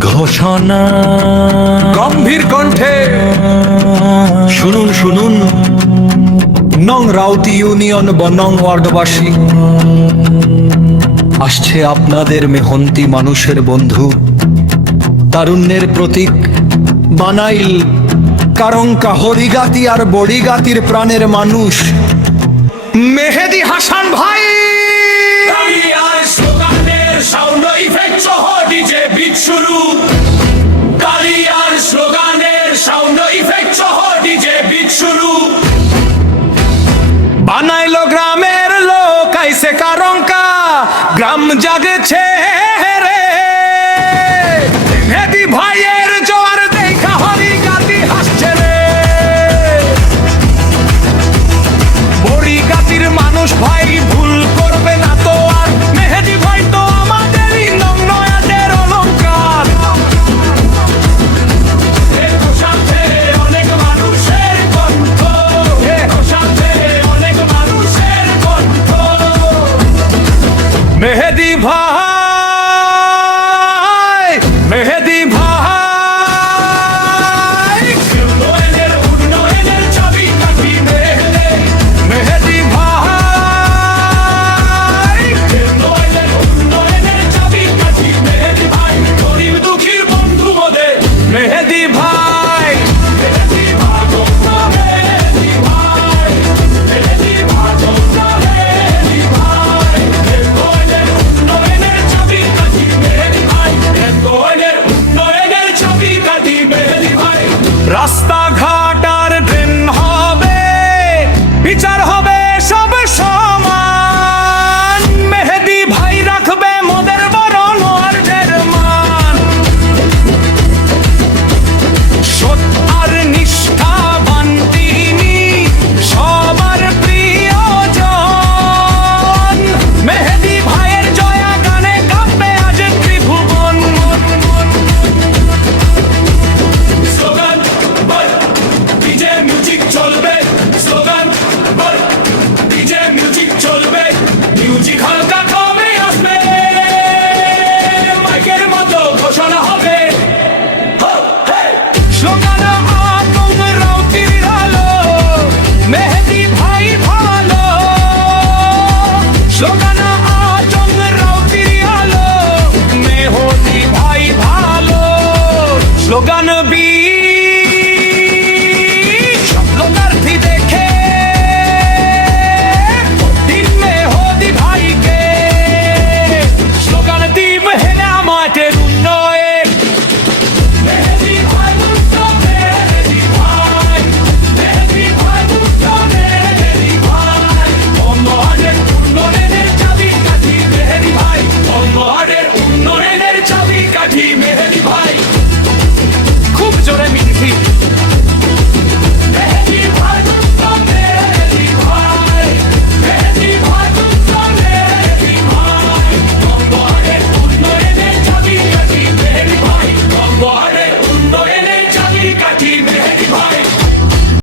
ঘোষণা। গম্ভীর কণ্ঠে। শুনুন শুনুন। নং রাউতি ইউনিয়ন বা নং ওয়ার্ডবাসী। আসছে আপনাদের মেহন্তি মানুষের বন্ধু। তারুণ্যের প্রতীক বানাইল কারঙ্কা হরিগাতি আর বড়িগাতির প্রাণের মানুষ। মেহেদি হাসান ভাই का ग्राम जागे छे।